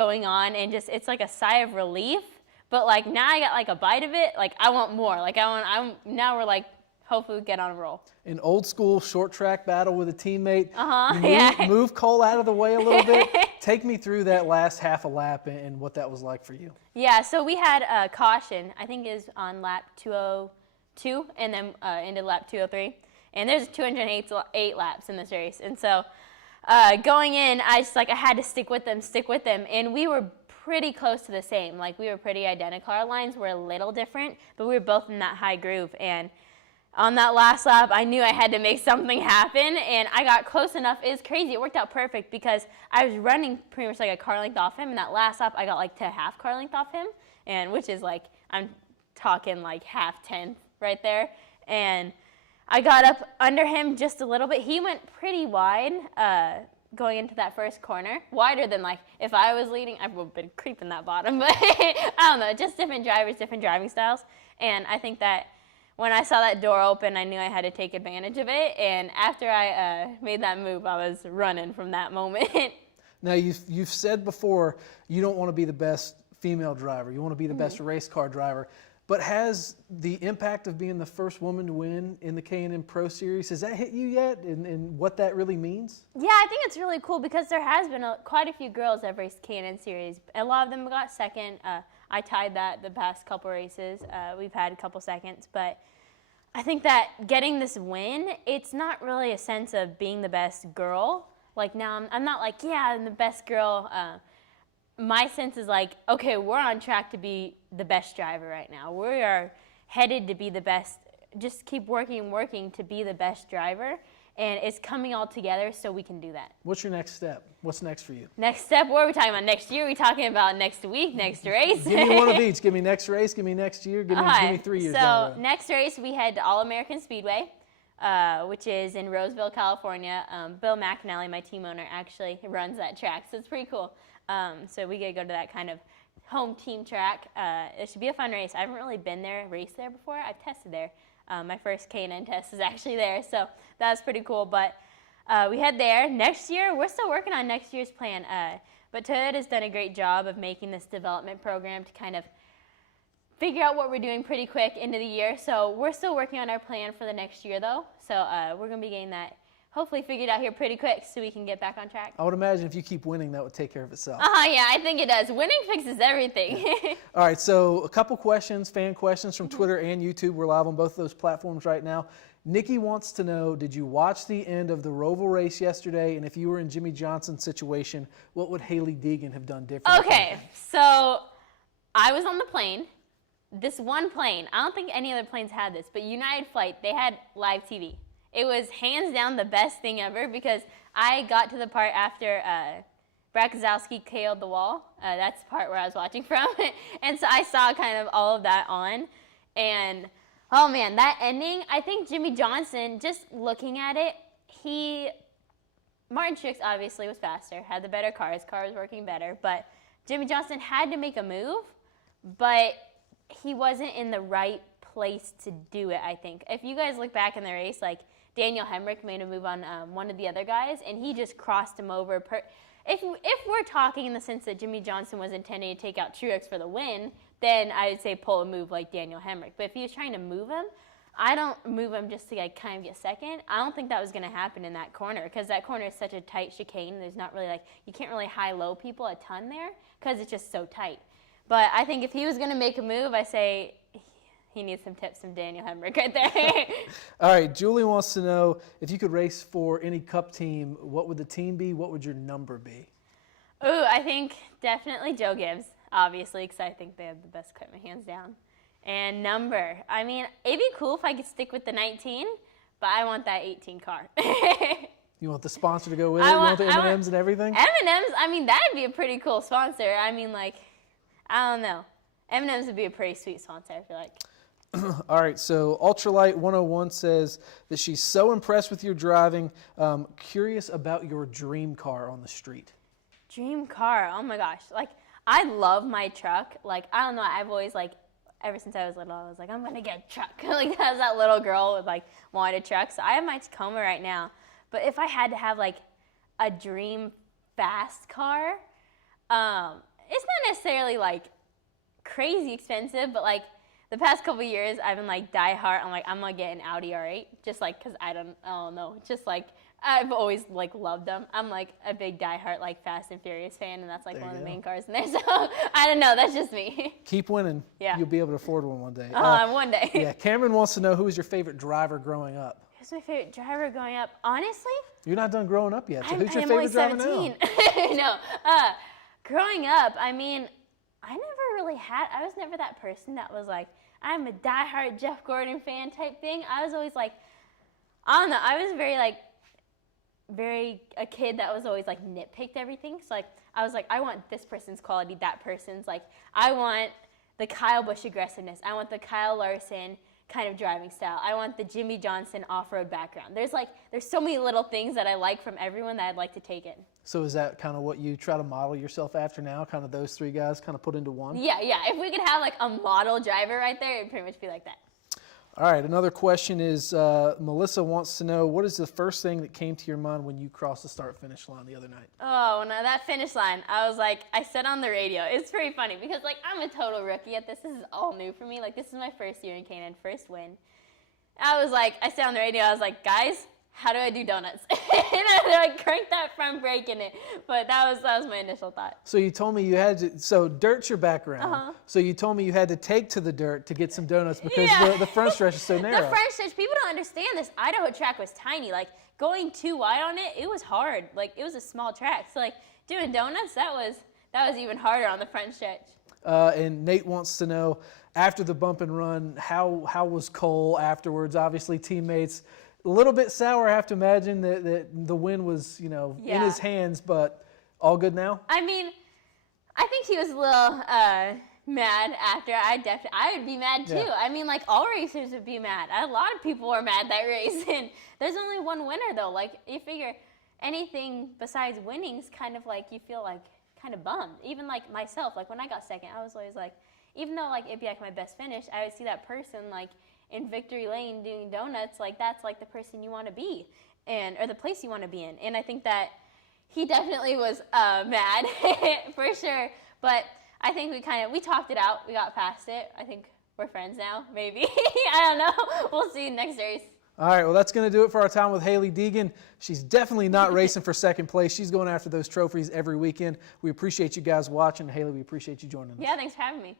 going on, and just it's like a sigh of relief. But like now I got like a bite of it. Like I want more. Like now we're like hopefully we get on a roll. An old school short track battle with a teammate. Yeah. Move Cole out of the way a little bit. Take me through that last half a lap and what that was like for you. Yeah, so we had a caution. I think is on lap 202, and then ended lap 203. And there's 208 laps in this race, and so going in, I had to stick with them, and we were pretty close to the same. Like we were pretty identical. Our lines were a little different, but we were both in that high groove. And on that last lap, I knew I had to make something happen, and I got close enough. It was crazy. It worked out perfect because I was running pretty much like a car length off him, and that last lap I got like to half car length off him, and which is like I'm talking like half 10th right there, and I got up under him just a little bit. He went pretty wide going into that first corner, wider than like if I was leading. I would have been creeping that bottom, but I don't know, just different drivers, different driving styles, and I think that when I saw that door open, I knew I had to take advantage of it, and after I made that move, I was running from that moment. Now, you've said before you don't want to be the best female driver. You want to be the best race car driver. But has the impact of being the first woman to win in the K&N Pro Series, has that hit you yet, and what that really means? Yeah, I think it's really cool because there has been quite a few girls that have raced K&N Series. A lot of them got second. I tied that the past couple races. We've had a couple seconds, but I think that getting this win, it's not really a sense of being the best girl. Like now, I'm not like, yeah, I'm the best girl. My sense is like, okay, we're on track to be the best driver right now. We are headed to be the best. Just keep working to be the best driver. And it's coming all together so we can do that. What's your next step? What's next for you? Next step, what are we talking about? Next year? Are we talking about next week, next race? Give me one of each. Give me next race, give me next year, give me 3 years down the road. So next race, we head to All-American Speedway, which is in Roseville, California. Bill McAnally, my team owner, actually runs that track, so it's pretty cool. So we get to go to that kind of home team track. It should be a fun race. I haven't really been there, raced there before. I've tested there. My first K&N test is actually there, so that's pretty cool. But we head there. Next year, we're still working on next year's plan. But Toyota's done a great job of making this development program to kind of figure out what we're doing pretty quick into the year. So we're still working on our plan for the next year, though. So we're going to be getting that hopefully figured out here pretty quick so we can get back on track. I would imagine if you keep winning, that would take care of itself. Yeah, I think it does. Winning fixes everything. Yeah. All right, so a couple questions, fan questions from Twitter and YouTube. We're live on both of those platforms right now. Nikki wants to know, did you watch the end of the Roval race yesterday? And if you were in Jimmy Johnson's situation, what would Hailie Deegan have done differently? Okay, so I was on the plane. This one plane, I don't think any other planes had this, but United Flight, they had live TV. It was hands down the best thing ever because I got to the part after Brad Keselowski KO'd the wall. That's the part where I was watching from. And so I saw kind of all of that on. And, oh man, that ending, I think Jimmy Johnson, just looking at it, Martin Truex obviously was faster, had the better car. His car was working better. But Jimmy Johnson had to make a move, but he wasn't in the right place to do it, I think. If you guys look back in the race, like Daniel Hemrick made a move on one of the other guys, and he just crossed him over. If we're talking in the sense that Jimmy Johnson was intending to take out Truex for the win, then I would say pull a move like Daniel Hemrick. But if he was trying to move him, I don't move him just to like kind of get second. I don't think that was going to happen in that corner because that corner is such a tight chicane. There's not really like, you can't really high-low people a ton there because it's just so tight. But I think if he was going to make a move, I say he needs some tips from Daniel Hemrick right there. All right, Julie wants to know, if you could race for any Cup team, what would the team be? What would your number be? Ooh, I think definitely Joe Gibbs, obviously, because I think they have the best equipment, hands down. And number, I mean, it'd be cool if I could stick with the 19, but I want that 18 car. You want the sponsor to go with it? You want the M&Ms and everything? M&Ms, I mean, that'd be a pretty cool sponsor. I mean, like, I don't know. M&Ms would be a pretty sweet sponsor, I feel like. All right, so Ultralight 101 says that she's so impressed with your driving, curious about your dream car on the street. Dream car, oh my gosh. Like, I love my truck. Like, I don't know, I've always, like, ever since I was little, I was like, I'm going to get a truck. Like, I was that little girl with, like, wanted a truck. So I have my Tacoma right now. But if I had to have, like, a dream fast car, necessarily like crazy expensive, but like the past couple years I've been like die hard. I'm like, I'm gonna get an Audi R8 just like because I don't know, just like I've always like loved them. I'm like a big die hard like Fast and Furious fan, and that's like one of the main cars in there. So I don't know, that's just me. Keep winning. Yeah. You'll be able to afford one day. One day. Yeah. Cameron wants to know, who was your favorite driver growing up? Who's my favorite driver growing up? Honestly, You're not done growing up yet. So who's your I'm favorite only driver 17. now? No, growing up, I mean, I was never that person that was like, I'm a diehard Jeff Gordon fan type thing. I was always like, I don't know, I was very a kid that was always like nitpicked everything. So like, I was like, I want this person's quality, that person's like, I want the Kyle Busch aggressiveness. I want the Kyle Larson kind of driving style. I want the Jimmy Johnson off-road background. There's so many little things that I like from everyone that I'd like to take in. So is that kind of what you try to model yourself after now? Kind of those three guys kind of put into one? Yeah. If we could have like a model driver right there, it'd pretty much be like that. All right, another question is, Melissa wants to know, what is the first thing that came to your mind when you crossed the start-finish line the other night? Oh, no, that finish line, I was like, I said on the radio, it's pretty funny because like I'm a total rookie at this. This is all new for me. Like this is my first year in K&N, first win. I said on the radio, I was like, guys, how do I do donuts? And I cranked that front brake in it. But that was my initial thought. So you told me you had to, so dirt's your background. So you told me you had to take to the dirt to get some donuts because the front stretch is so narrow. The front stretch, people don't understand this. Idaho track was tiny. Like going too wide on it, it was hard. Like it was a small track. So like doing donuts, that was even harder on the front stretch. And Nate wants to know, after the bump and run, how was Cole afterwards? Obviously teammates. A little bit sour, I have to imagine, that the win was, in his hands, but all good now? I mean, I think he was a little mad after. I would be mad too. Yeah. I mean, like all racers would be mad. A lot of people were mad that race, and there's only one winner though. Like you figure anything besides winning's kind of like you feel like kind of bummed. Even like myself, like when I got second, I was always like, even though like it'd be like my best finish, I would see that person like in victory lane doing donuts, like that's like the person you want to be or the place you want to be in. And I think that he definitely was mad for sure, but I think we talked it out. We got past it. I think we're friends now, maybe. I don't know. We'll see next race. All right, well, that's going to do it for our time with Hailie Deegan. She's definitely not racing for second place. She's going after those trophies every weekend. We appreciate you guys watching. Hailie, we appreciate you joining us. Yeah, thanks for having me.